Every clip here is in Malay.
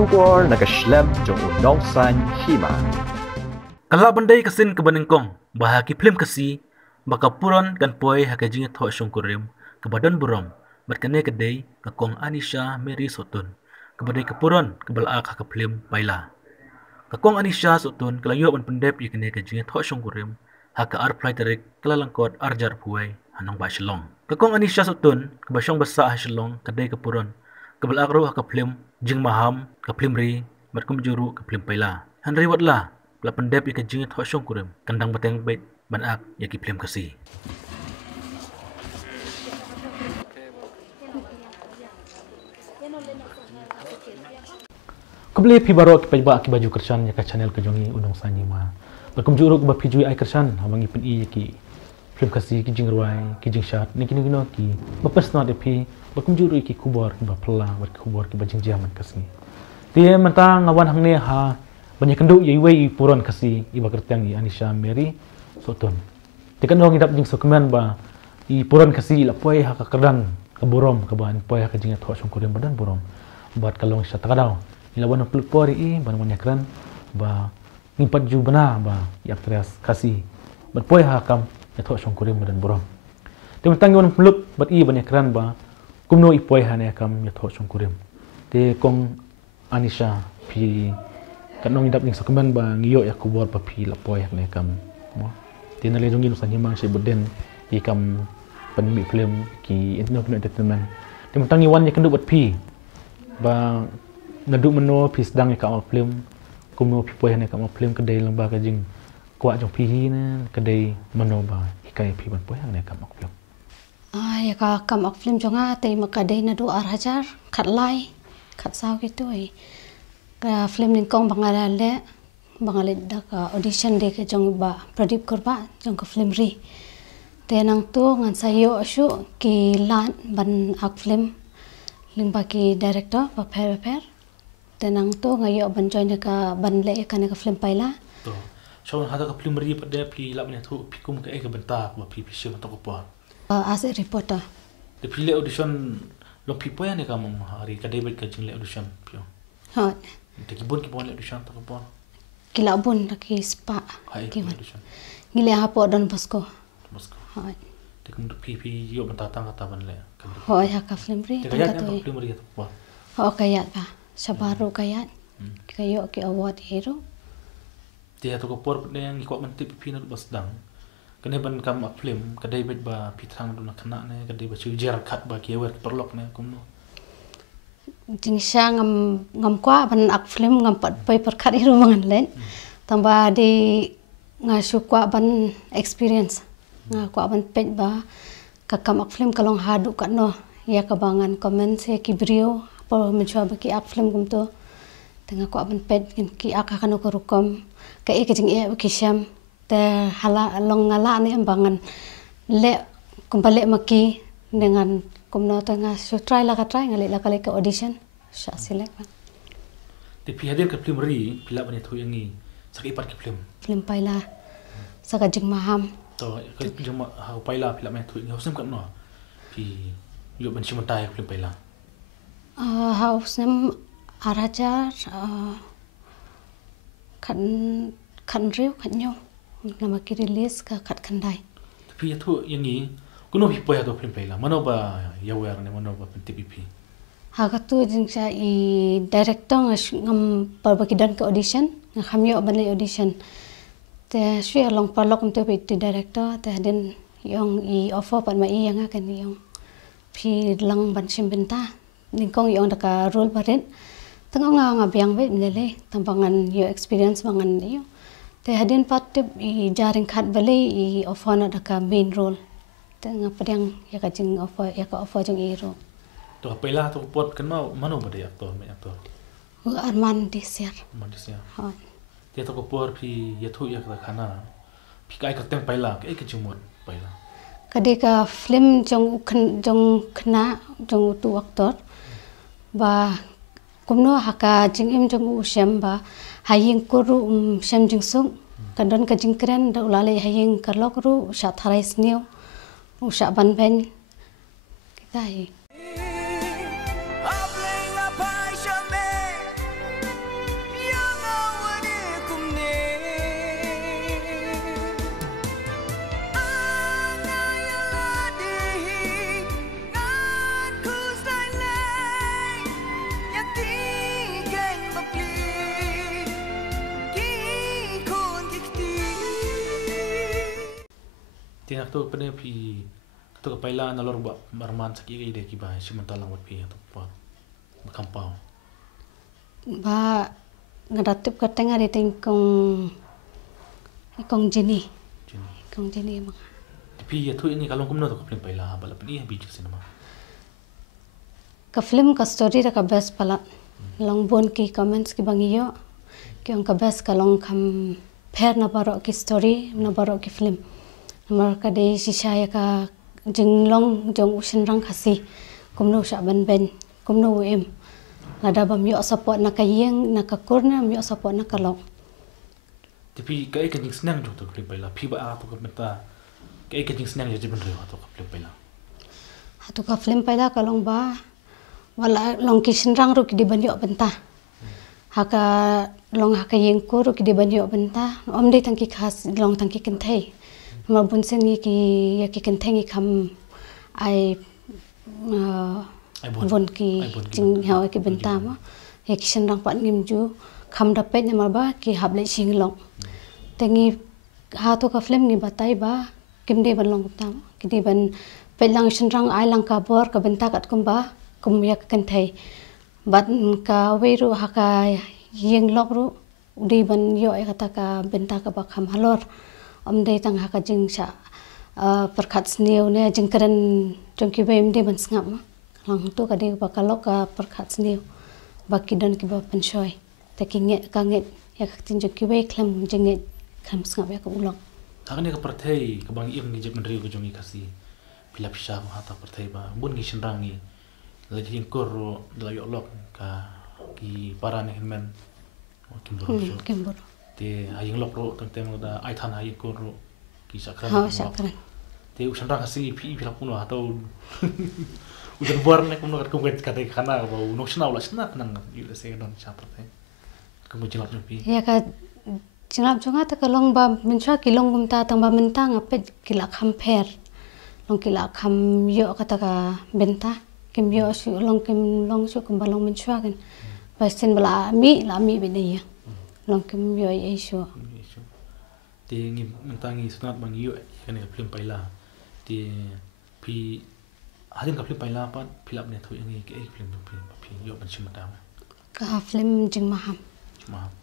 Shubor nagashlem jong unong san Hima. Kalau bandai kesin ke Benengkong, bahagi Phlim kasi, baka puron kan poi haka Jingïathoh Shong Kurim, ke badan burom, berkene kedai ke kong Anisha Mary Sohtun, ke badai ke puron ke belak haka Phlim baila. Ke kong Anisha Sohtun kelayu ban Pyndep ikene ke Jingïathoh Shong Kurim, haka ar plai terik kelalangkot arjar puai hanong ba Shong. Ke kong Anisha Sohtun ke basyong basa Shong kedai ke puron, ke belak ru haka Phlim jing maham ke Phlim ri, berkum juru ke Phlim baila. Henry Watla la Pyndep ika Jingïathoh Shong Kurim kandang Bteng Beit banak yaki Phlim kasi. Kubli pi baro ki pajba ki baju kersan ya ka channel ke jongi unong sanyi ma. Berkum juru ba pijui ai kersan hamangi pen i ki Phlim kasi ki jingruai ki jingshat ni kini gino ki ba personal de pi berkum juru ki kubor ki ba pela ber kubor ki ba jingjaman kasi. Tie mentang awan hang ne ha banyak kenduk ye wei puron kasi iba kertang i Anisha Mary Sohtun. Tekan dong idap jing sokeman ba i puron kasi la poi ha ka kedan ke burom ke ban poi ha ka Jingïathoh Shong Kurim badan burom. Buat kalong sa takadau. Ila wana pelpori i ban wana kran ba ngimpat ju bana ba yak trias kasi. Ban poi ha kam Jingïathoh Shong Kurim badan burom. Te mentang wana pelup bat i banyak kran ba kumno i poi ha ne kam Jingïathoh Shong Kurim. Te kong Anisha pi kanong idap ning sokeman ba ngiyo ya kubor pa pi la poi ne kam mo tinale jongin sa himang si buden i kam panmi Phlim ki entertainment timtang iwan ya kenduk bat pi ba ngaduk meno pi sedang ka Phlim kumno pi poi ne kam Phlim kedai lamba ka jing kwa jong pi hi ne kedai meno ba ikai pi ban poi ne kam Phlim ya ka kam Phlim jonga te makadai na do arhajar khat lai khat saw gitu ai ka Phlim ning kong bangale da ka audition de ke jong ba pradip korba jong ka Phlim ri tenang tu ngan sayo shu ki lan ban ak Phlim ling ba ki director ba per tenang tu ngayo ban join ka ban le ka ne ka Phlim paila to so hada ka Phlim ri pada pi lap ne thu pi kum ka e ka benta ba pi sim to ko pa as a reporter de pi le audition lo pi poya ne ka mong hari ka David ka jing le audition pio ha te kibon le audition to ko pa kila bun laki spa kiwan ngile hapo don basko ha te kum pi yo benta tang kata ban le ho ya ka Phlim ri te ka to Phlim ri to pa ho kayat ba sabaru kayat kayo ki award hero te to ko por ne yang ko man pi na bas dang kene ban kam Phlim ka David ba pi thang du na khana ne ka David chu jer khat ba ki wer perlok ne kum no jingsha ngam kwa ban ak Phlim ngam pat pai perkhat hiru mangan len tamba di ngasu kwa ban experience nga kwa ban pej ba kakam ak Phlim kalong hadu ka no ya kabangan comment se ki brio po mencoba baki ak Phlim kum to tengah kwa ban pej ki ak ka no ko rukom ka e jing e ki syam te hala long ngala ni ambangan le kumbale maki dengan kumno tengah so try ngali la kali ke audition sya select ba te pi hadir ke Phlim ri pila ban thu yang ni sakai pat ke Phlim paila saka jing maham to ka jing ma ha paila pila ban thu ni hosem kan no pi yo ban simontai Phlim paila house nem arajar kan riu kan nyo nama ki release ka khat khandai pi thu yang ni kuno pi poya to Phlim paila mano ba yawer ne mano ba TPP ha ka tu jing sa I director ngam parbaki dan ke audition ngamyo ban le audition te sui long parlok to pi director te den yong I offer pan ma I yang kan yong pi lang ban sim benta ning kong yong daka role baret tengok nga biang be mele tambangan yo experience bangan yo te hadin pat I jaring khat bale I offer na daka main role tengah pedang ya ka jing offer jing iro to pela to pot kan mau mano ba de aktor me aktor Arman disiar ha te to ko por pi ya thu ya ka khana pi kai ka teng pela ke chimot pela kadika Phlim jong khna jong tu aktor ba kumno haka jing im jong usyam ba haying kuru syam jing sung kadon ka jing kren da ulale haying karlok ru sha tharai sneu usha ban ben kita Tiang tu pada pi tu kepaila nalor buat marman sakit ide ki ba simentalang buat pi atau apa kampau. Ba ngadatup ka tengah di tengkong ikong jini. Ikong jini emang. Tapi ya tu ini kalau kumno tu Phlim paila bala pi biju sinema. Ka Phlim ka story ra ka best pala. Long bon ki comments ki bangiyo. Ki ang ka best ka long kam pher na baro ki story na baro ki Phlim. Namar ka de sisaya ka jinglong jong usin rang khasi. Kumno sha ban ben. Kumno em. Lada bam yo support na kayeng na kakurna yo support na kalong. Tapi kai kan jing senang tu Phlim paila pi ba tu ka menta kai kan jing senang je ben rewa tu Phlim paila. Hatu ka Phlim paila kalong ba wala long kishin rang ru ki di banyo benta. Haka long haka yeng ko ru ki di banyo benta. Om de tangki khas long tangki kenthai. Ma bun sen ki ya ki kenthai ki kham ai bon ki jing hao ki benta ma. Ya kishin rang pat ngim ju kham dapet na ba ki hab le sing long. Tengi hatu ka Phlim ni batai ba kim de ban long benta. Ki di ban pelang shin rang ai lang ka bor ka benta kat kum ba. Kumya kenthai bat ka weru haka yeng lok ru di ban yo kata ka benta ka bakham halor om dei tang haka jing sha perkhat sniu ne jing keren jongki bem de ban sngap ma lang tu ka de bakalok ka perkhat sniu baki don ki ba penshoi te ki nge ka nge ya ka tin jongki be klam jing nge kham sngap ya ka ulok Takkan ka perthai ka bang im ni je ben riu ka jongi kasi pilap sha hata perthai ba bun gi shinrangi lagi ingkor dalam yolok ka ki parane men kimbur te aying lok ro tang da ai than aying kor ro ki sakran te usan ra kasi pi puno atau udan buar ne kuno kat kumet kata kana ba no sna ula sna nang yule se don chapate kamu jilap pi ya ka jilap jonga ta kalong ba mincha kilong gumta tang ba mentang apet kilak hamper long kilak ham yo kata ka benta kim yo su long kim long su kum balong menchua kan pasin bala mi la mi bini ya long kim yo ai su te ngi mentangi sunat bang yo kan ka Phlim paila te pi hadin ka Phlim paila pa philap ne thu ngi ke Phlim pi yo ban chimata ka Phlim jing maham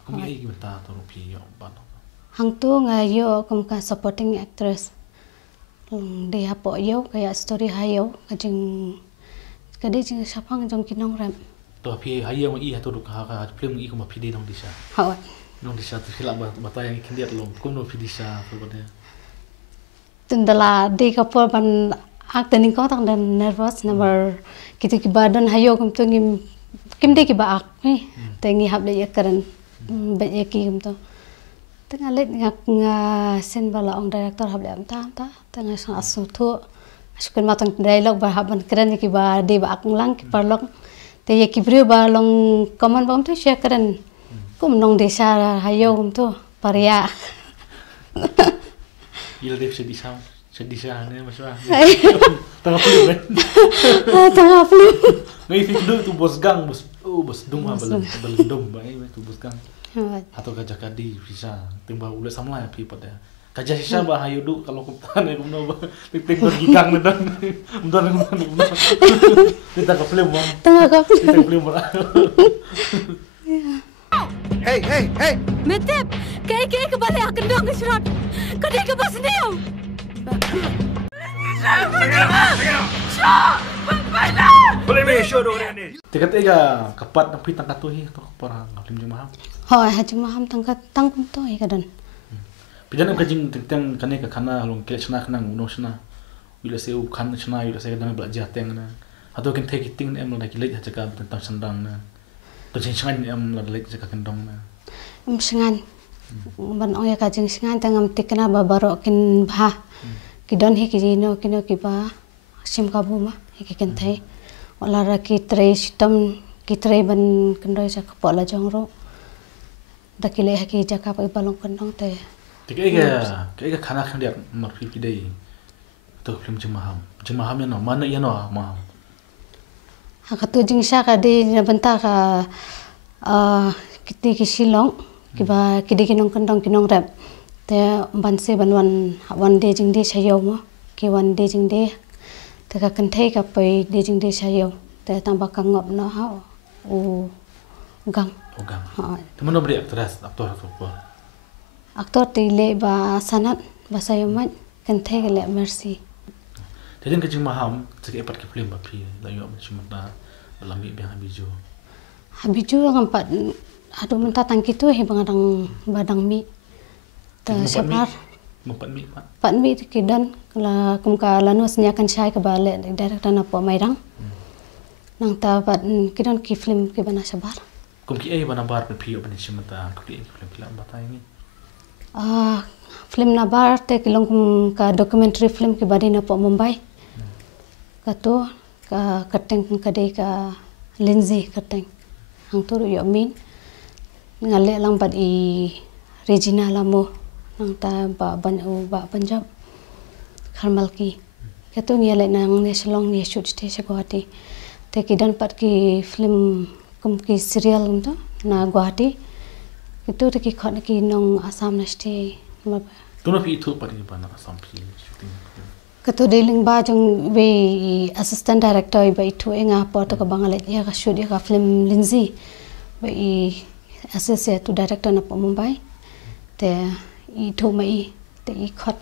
kami ai ki benta to pi yo ban hang tu nga yo kum ka supporting actress dia po yo kaya story hayo ka jing kadai jing sapang jong kinong ram to pi hayo i ha to du ka Phlim i ko ma pi de dong disa ha nong disa tu khilak bata yang kindiat long kum no pi disa ko bade tundala de ka por ban ak tening ko tang dan nervous number kita ki badan hayo kum tu ngim kim de ki ba ak ni tengi hab le yakaran be yaki kum to tengah let ngak nga sen bala ong director hab le am ta tengah sang asu thu Sukun matang dialog berhaban keren ki ba de ba akung lang ki parlok te ye ki brio ba long common bom tu share keren kum nong desa hayo kum tu paria ila def sedisa ne maswa tengah Phlim kan tengah Phlim ngai fi du tu bos gang bos dung ha belendom ba tu bos gang atau gajah kadi bisa timbal ulet samla ya pi pada Kaja sisa ba hayo du kalau kumtan ay kumno ba tik gigang na dan umdan kita ka Phlim mo tengah ka Phlim mo hey Metep kay kebalik akan dong kesurat kadai ke bas niu Boleh me show do ni. Tikat ega kapat na pitang katuhi to parang Phlim jung maham hoy ha jung maham tangkat tangkum to ai kadan Pidan ka jing teng kane ka khana long ke chna khana no chna wila se u khan chna wila se dang bla ja teng na ato ken thek ting em la ki le ha ka tentang sandang na to chen changan em la le ka kan dong na sengan ban ong ya ka jing sengan tangam tikna ba baro kin bha ki don hi ki no ki ba sim ka bu ma ki ken thai wala ra ki tre sitam ki tre ban kendoi sa ko la jong ro dakile ha ki jaka pa balong kandong te Tiga khana khang dia mar fi dei to Phlim jung maham ya no mana ya no ma ha ka tu jing sha ka de na banta ka kiti ki silong ki ba ki de kinong kandong kinong rap te ban se ban one day jing day sayo mo ki one day jing day te ka kan thei ka pai day jing day sayo te tamba ka ngop no ha u gang Ogang. Teman beri aktor apa? aktor ti le ba sanat ba sayo man kan thei ka le mercy Jadi kecing maham cek epat ke film bapi layu apa cuma dah belambi biang habiju. Habiju ngampat adu menta tangki tu he bangadang badang mi ta sapar Empat mi pak. pat mi kidan la kum ka lanus nya kan syai ka bale director na po mairang nang ta pat kidan ki film ki bana sabar Kum ki bana bar pe pio bani cuma dah kum ki film batai ni. film na bar te kilong kum ka documentary film ki badi na po Mumbai kato ka kateng ka dei ka Lindsay kateng hang tu yo min ngale lang bad i Regina lamo nang ta ba Punjab Kharmal ki kato ngale nang ne Shong ne shoot te se Guwahati te kidan pat ki film kum ki serial to na Guwahati itu te ki khon ki nong Assam na stay Tu nak itu pada bana sampai shooting. Kato dealing ba jong we assistant director ba itu enga porto ka bangalet ya ka shoot ya ka film Lindsay ba I associate to director na po Mumbai te itu mai te I khot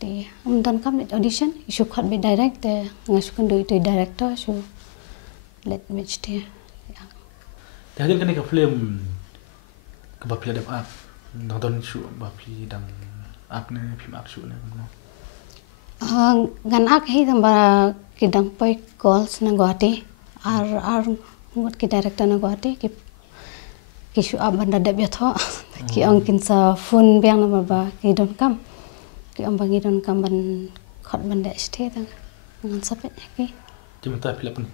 te dan kam let audition isu khot be direct te ngasukan do itu director so let match te Jadi kan ni film ke bapi ada apa? Nonton shoot bapi dan apa ni film apa shoot ni? Ngan ak hi tamba kidang poi calls na Guwahati ar ngot ki director na Guwahati ki shu abanda Jingïathoh ki ong kin sa phone biang na ba ki don kam ki ong bangi don kam ban khot ban de ste ta ngan sapet ki Cuma tak film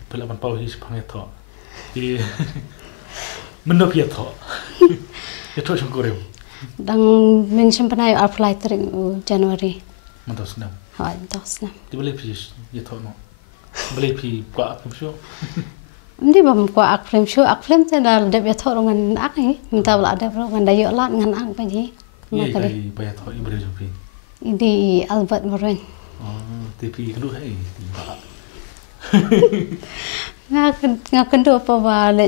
pau his Jingïathoh. Di menop Jingïathoh. Jingïathoh Shong Kurim. dang mention panai ar flight ring January Mantap senang. hai dos na Di boleh pergi Jingïathoh no. Boleh pergi buat apa show? Ndi bam ko ak film te dal Jingïathoh ngan ak hi minta bla ada ngan dayo lat ngan ak pa ji Iya, Jingïathoh ibu dia di Albert Moren TV kedua hai. nga kendo pa ba le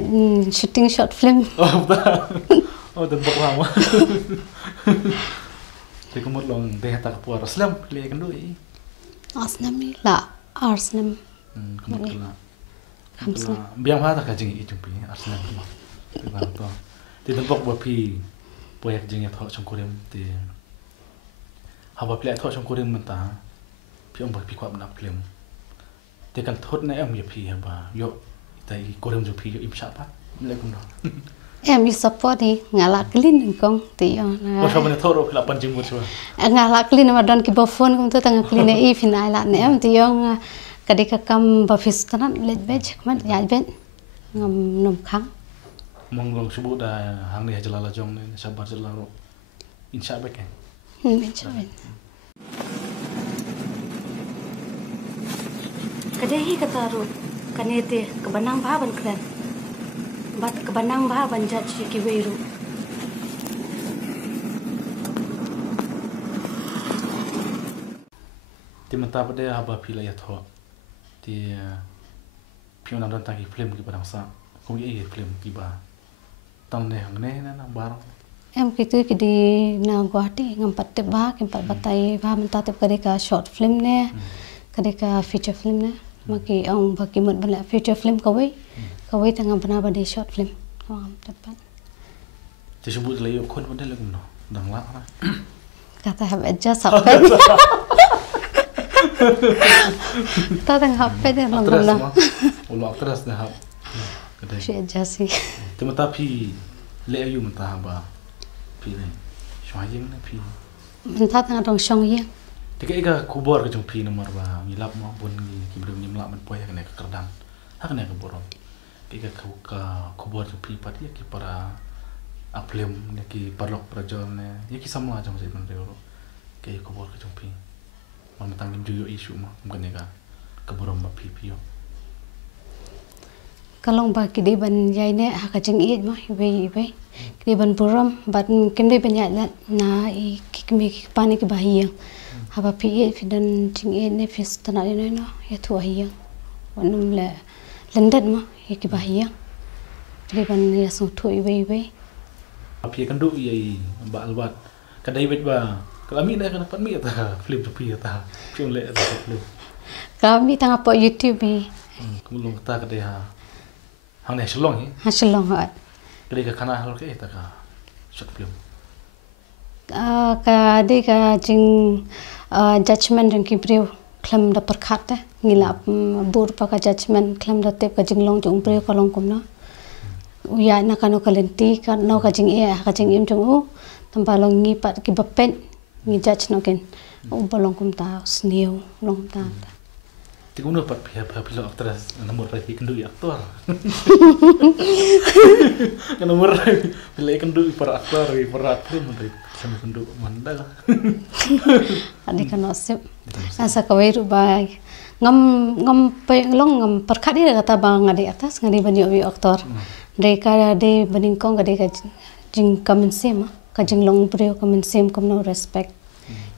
shooting short film Oh, tembok lama. Dia kemud long deh tak puas Islam pilih kedua i. asnami la arsnam Kemud kena. Kamsna. Biang apa tak kajing i jumpi Arsenal tu. Tengah tu. Di tembok bapi proyek Jingïathoh Shong Kurim di. Haba pilih Jingïathoh Shong Kurim mentah. Pi om bapi kuat nak film. Dia kan thot na em ya pi haba. Yo tai Kurim ju pi yo im siapa? Melekum dah. em you support hi ngala clean kong ti yo Oh, siapa ni thot ro kila panjing mur siapa? ngala clean ma don ki bo phone kum tu tang clean e final la ne em ti yo kadika kam ba fistanan let bej man ya ben ngam nom khang Monglong sebut dah hang ni jalala jong ni sabar jalala. Insya Allah kan. ben kadehi kataru kanete kebanang baban kran bat kebanang baban jat ki weiru Di mentah pada haba pilih Jingïathoh. Di pion nonton tagi film ki padang sa. Kau ye film ki ba. Tang ne hang ne na barang. em kitu ki di na Guwahati ngam pat te ba kem pat batai ba menta te kadika short film ne kadika feature film ne maki ong baki mut bala feature film kawai tengah bana ba di short film ngam tepat Dia sebut layu kon pada lagu no. Dang la. kata have adjust sampai ta tang happe de long Terus na mah. Ulah terus dah hab. Kedai. si adjust si Temata pi le ayu mentah ba. Pi ni. Syuaying ni pi. menta tang dong Shong ye Tiga ega kubur ke jumpi nomor ba. Ngilap mah pun ki belum nyimlak men poy kena ke kerdang. Hak kena ke borong. Ega ke kubur jumpi pat ya ki para Phlim ni ki parlok prajol ne. Ya ki sama jong sai men reuro. Ke kubur ke jumpi. Mang tangim juyo isu mah mungkin ega ke borong ba pi pio. kalong ba kidi ban yai ne ha ka jing'iat ma ibe kidi ban buram bat kimde ban yai na I kikmi pani ki bahiyang ha ba pi fidan jing'iat ne fis tana ne no ya tu ahiyang wanum le lendat ma ki bahiyang kidi ban ya so tu ibe api kan du yai ba albat kadai bet ba kami dah kena pat mi ta Phlim tu pi ta pion le ta Phlim kami tang apa YouTube ni kumulong ta kadai hang ne shlong hi ha shalom ha kadai ka khana hal ke ta ka shot Phlim ka de ka jing judgment jing ki priu khlam da perkhat ta ngila bur pa ka judgment khlam da tep ka jing long jung priu ka long kum na uya na kanu kalenti ka no ka jing ka jing im jung u tamba long ngi pat ki bapen ngi judge no ken u balong kum ta sneu long ta tikuno pat pihak pihak aktris nomor lagi kendu aktor nomor bila kendu para aktor para aktris menteri sama kendu mandal adik kan osip asa kawai ruba ngam pe long ngam perkat dia kata bang adik atas ngadi banyak wi aktor mereka de beningkong gade ka jing kamensem ka jing long brio kamensem kom no respect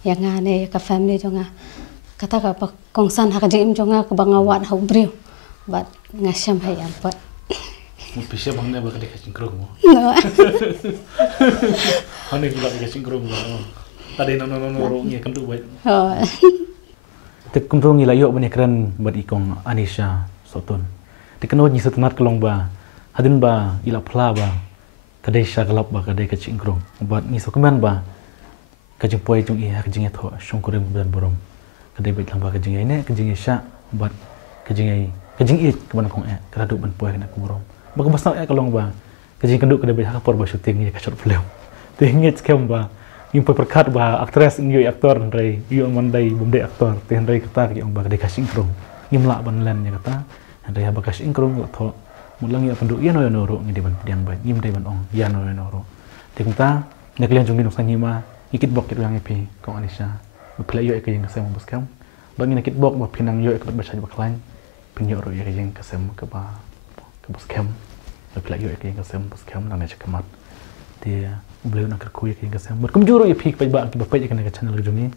yang ane ka family jonga kata ka pa kongsan ha ka jing jonga ka bangawat ha brio bat ngasham hai alpat mu pisya bang ne ba ka jing krong mo no hane gula ka jing krong mo tadi no ro ngi kan du bai oh te kumrong ngi layo bani kran bat ikong Anisha Sohtun te kano ni setunat kelong ba hadin ba ila phla ba kadai shaglap ba kadai ka jing krong bat ni so keman ba ka jing poi jung I ha ka Jingïathoh Shong Kurim dan borom kadai bait lang ba ka jing ne ka jing sha bat ka jing ka ban kong ka du ban poi na ku borom ba ka basna kalong ba ka jing kendu kadai bait ha por ba shooting ni ka shot Phlim te ngit kem ba yung perkat ba aktris yung aktor ndai yung mandai bumde aktor te ndai kata ki ong ba kadai ka jing krong ngimla ban len ya kata ndai ha ba ka jing krong tho mulang ya pendu ya no ro ngi ban pian ba ngim dai ban ong ya no ro te kumta nak lian jung ni sang Hima ikit bok kit yang ipi ko Anisha play yo ek yang kasem bos kam bangi nak kit bok ba pinang yo ek ba sa ba klain pin yo ro ek yang kasem ka ba ka bos kam play yo ek yang kasem bos kam na ne chakamat dia beliau nak kuy ek yang kasem ber kum juro yo pik ba ki ba pe ek na channel jung ni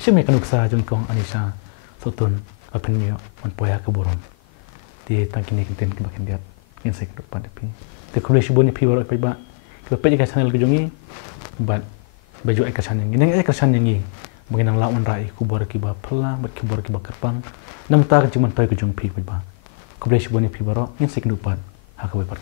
shime kanuk sa jung ko Anisha Sohtun apin yo on poya ka borom dia tangkini kiten ki ba ken dia insek depan depi te kulish boni pi waro pe ba ki pe ka channel jung ni ba baju ai ka channel ni ai ka channel ni mengenang lawan rai ku bor ki ba phla ba ki bor ki ba kerpang nam ta ka cuman toy ku jung pi ba ku blai boni pi waro insek depan ha ka ba